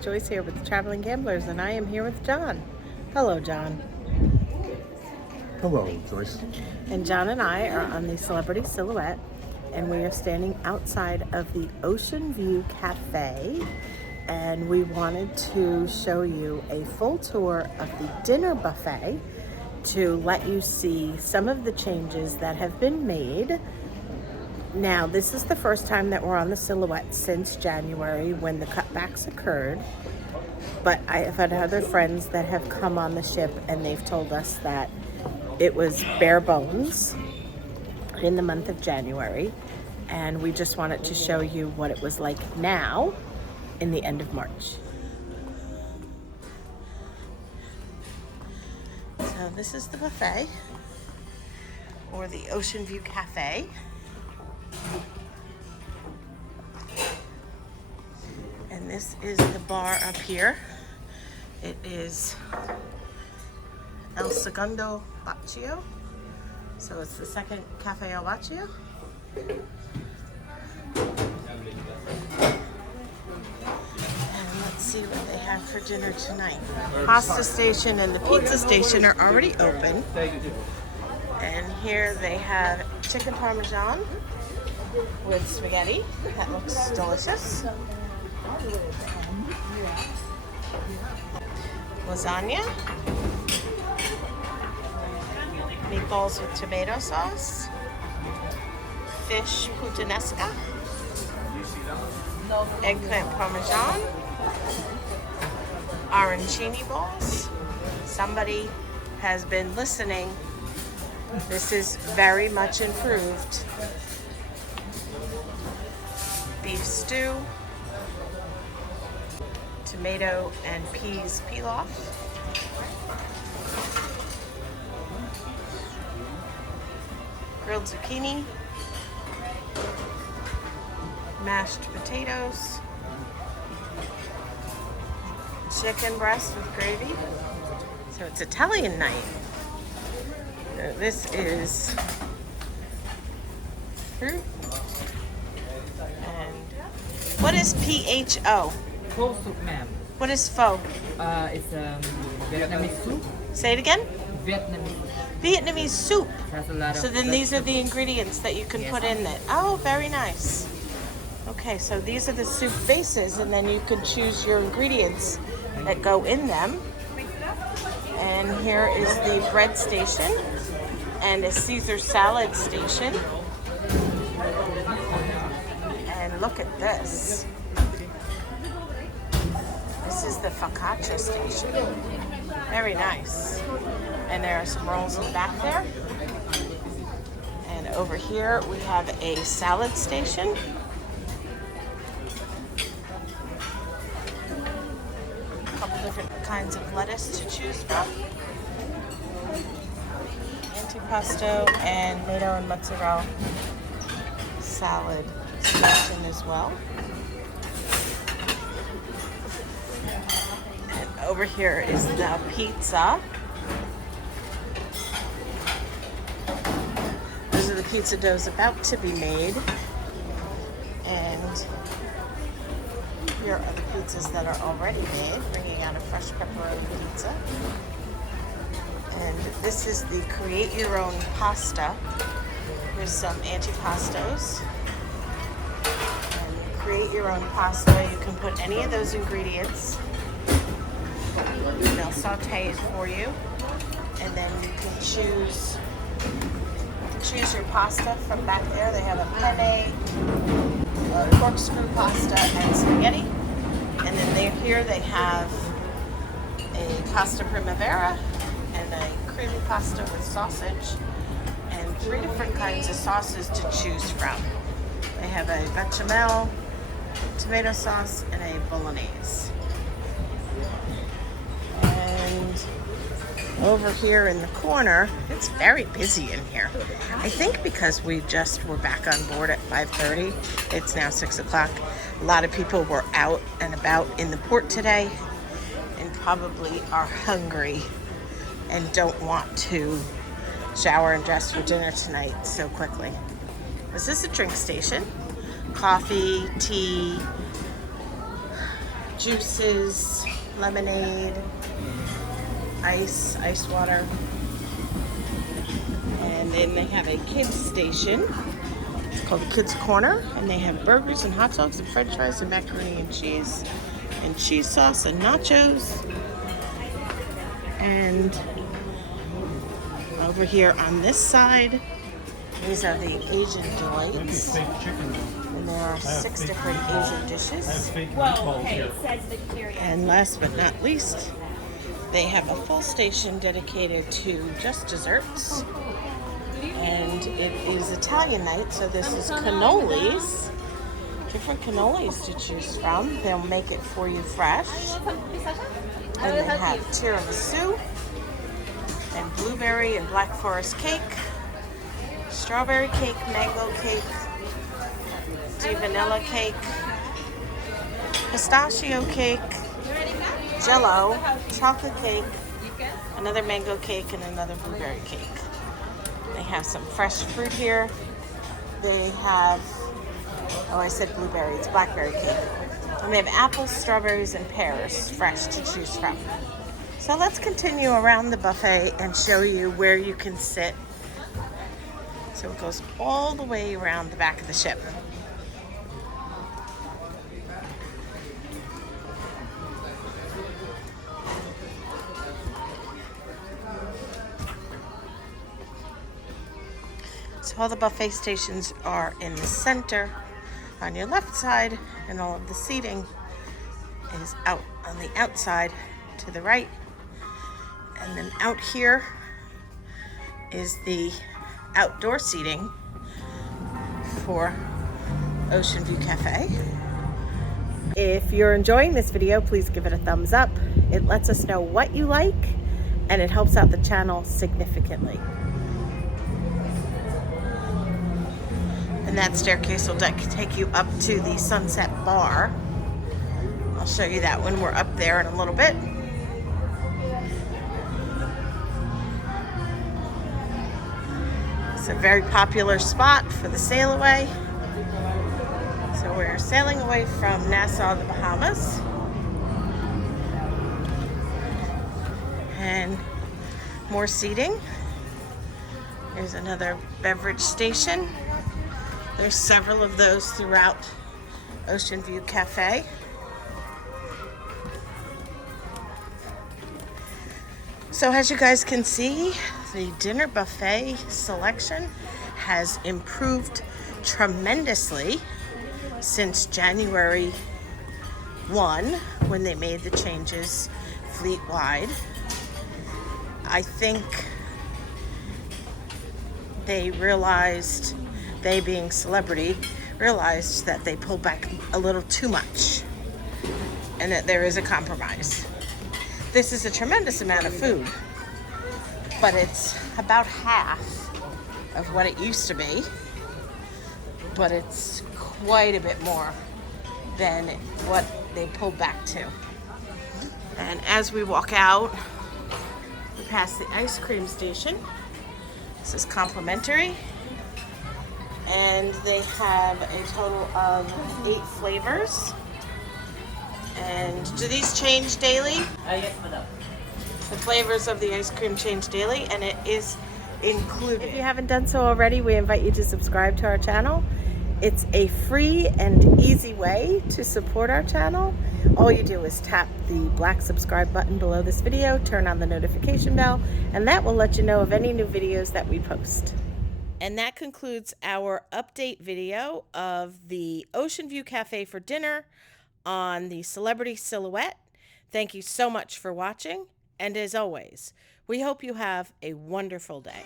Joyce here with the Traveling Gamblers, and I am here with Jon. Hello, Jon. Hello, Joyce. And Jon and I are on the Celebrity Silhouette, and we are standing outside of the Ocean View Cafe, and we wanted to show you a full tour of the dinner buffet to let you see some of the changes that have been made. Now, this is the first time that we're on the Silhouette since January when the cutbacks occurred, but I have had other friends that have come on the ship and they've told us that it was bare bones in the month of January, and we just wanted to show you what it was like now in the end of March. So this is the buffet, or the Ocean View Cafe. And this is the bar up here. It is El Segundo Baccio. So it's the second Cafe El Baccio. And let's see what they have for dinner tonight. Pasta station and the pizza station are already open. And here they have chicken parmesan with spaghetti. That looks delicious. Lasagna. Meatballs with tomato sauce. Fish puttanesca. Eggplant parmesan. Arancini balls. Somebody has been listening. This is very much improved. Beef stew, tomato and peas pilaf, grilled zucchini, mashed potatoes, chicken breast with gravy. So it's Italian night. So this is fruit. What is Pho? Pho Soup, ma'am. What is pho? It's Vietnamese soup. Say it again? Vietnamese soup. Has a lot of So then these are the ingredients that you can put in it. Oh, very nice. Okay, so these are the soup bases, and then you can choose your ingredients that go in them. And here is the bread station and a Caesar salad station. And look at this. This is the focaccia station. Very nice. And there are some rolls in the back there. And over here we have a salad station. A couple different kinds of lettuce to choose from. Antipasto and tomato and mozzarella salad station as well. And over here is the pizza. Those are the pizza doughs about to be made. And here are the pizzas that are already made, bringing out a fresh pepperoni pizza. And this is the create your own pasta. Here's some antipastos. And create your own pasta. You can put any of those ingredients. They'll saute it for you. And then you can choose your pasta from back there. They have a penne, a corkscrew pasta, and spaghetti. And then here they have a pasta primavera and a creamy pasta with sausage, and 3 different kinds of sauces to choose from. They have a bechamel, tomato sauce, and a bolognese. And over here in the corner, it's very busy in here. I think because we just were back on board at 5:30. It's now 6 o'clock. A lot of people were out and about in the port today and probably are hungry and don't want to shower and dress for dinner tonight so quickly. This is a drink station. Coffee, tea, juices, lemonade, ice water. And then they have a kids station. It's called the Kids Corner. And they have burgers and hot dogs and french fries and macaroni and cheese sauce and nachos. And over here on this side, these are the Asian delights. And there are 6 different Asian dishes. And last but not least, they have a full station dedicated to just desserts. And it is Italian night, so this is cannolis. Different cannolis to choose from. They'll make it for you fresh. And they have tiramisu and blueberry and black forest cake, strawberry cake, mango cake, vanilla cake, pistachio cake, jello, chocolate cake, another mango cake, and another blueberry cake. They have some fresh fruit here. They have, oh, I said blueberry, it's blackberry cake. And they have apples, strawberries, and pears, fresh to choose from. So let's continue around the buffet and show you where you can sit. So it goes all the way around the back of the ship. So all the buffet stations are in the center on your left side, and all of the seating is out on the outside to the right. And then out here is the outdoor seating for Ocean View Cafe. If you're enjoying this video, please give it a thumbs up. It lets us know what you like, and it helps out the channel significantly. And that staircase will take you up to the Sunset Bar. I'll show you that when we're up there in a little bit. It's a very popular spot for the sail away. So we're sailing away from Nassau, the Bahamas. And more seating. There's another beverage station. There's several of those throughout Ocean View Cafe. So as you guys can see, the dinner buffet selection has improved tremendously since January 1, when they made the changes fleet-wide. I think they realized, they being Celebrity, realized that they pulled back a little too much and that there is a compromise. This is a tremendous amount of food, but it's about half of what it used to be, but it's quite a bit more than what they pulled back to. And as we walk out, we pass the ice cream station. This is complimentary, and they have a total of 8 flavors. And do these change daily? Yes, madam. The flavors of the ice cream change daily, and it is included. If you haven't done so already, we invite you to subscribe to our channel. It's a free and easy way to support our channel. All you do is tap the black subscribe button below this video, turn on the notification bell, and that will let you know of any new videos that we post. And that concludes our update video of the Ocean View Cafe for dinner on the Celebrity Silhouette. Thank you so much for watching, and as always, we hope you have a wonderful day.